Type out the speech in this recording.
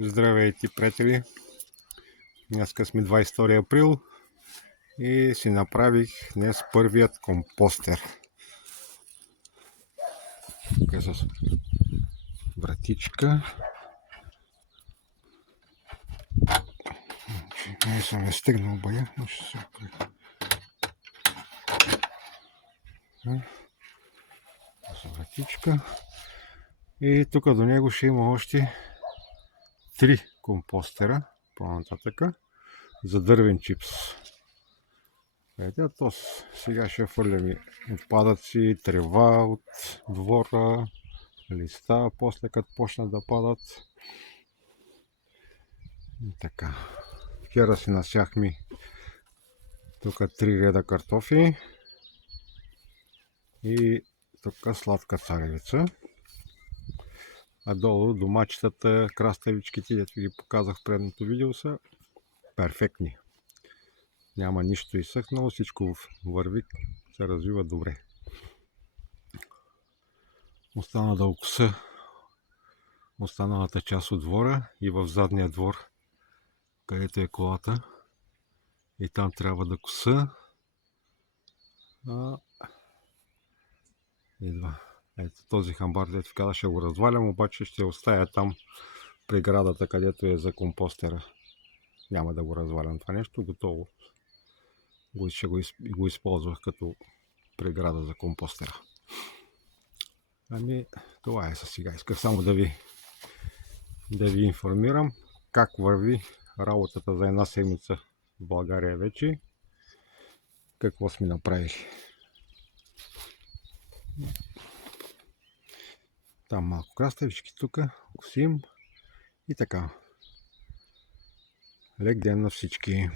Здравейте, приятели! Днеска сме 22 април и си направих днес първият компостер. Тук с вратичка. Не съм я стегнал бая, но ще се оправя. С вратичка. И тук до него ще има още 3 компостера по-нататъка за дървен чипс. То сега ще фърляме отпадъци, трева от двора, листа, после като почнат да падат. И така. Вчера си насяхме тук 3 реда картофи и тук сладка царевица. А долу домачетата, краставичките, дето ги показах в предното видео, са перфектни. Няма нищо изсъхнало, всичко върви, се развива добре. Остана да окуса останалата част от двора и в задния двор, където е колата. И там трябва да коса. Идва. Ето този хамбар, дето каза, ще го развалям, обаче ще оставя там преградата, където е за компостера. Няма да го развалям това нещо, готово. Ще го използвах като преграда за компостера. Това е за сега. Исках само да ви информирам как върви работата за една седмица в България вече. Какво сме направили. Там малко краставички, тук косим и така. Лек ден на всички!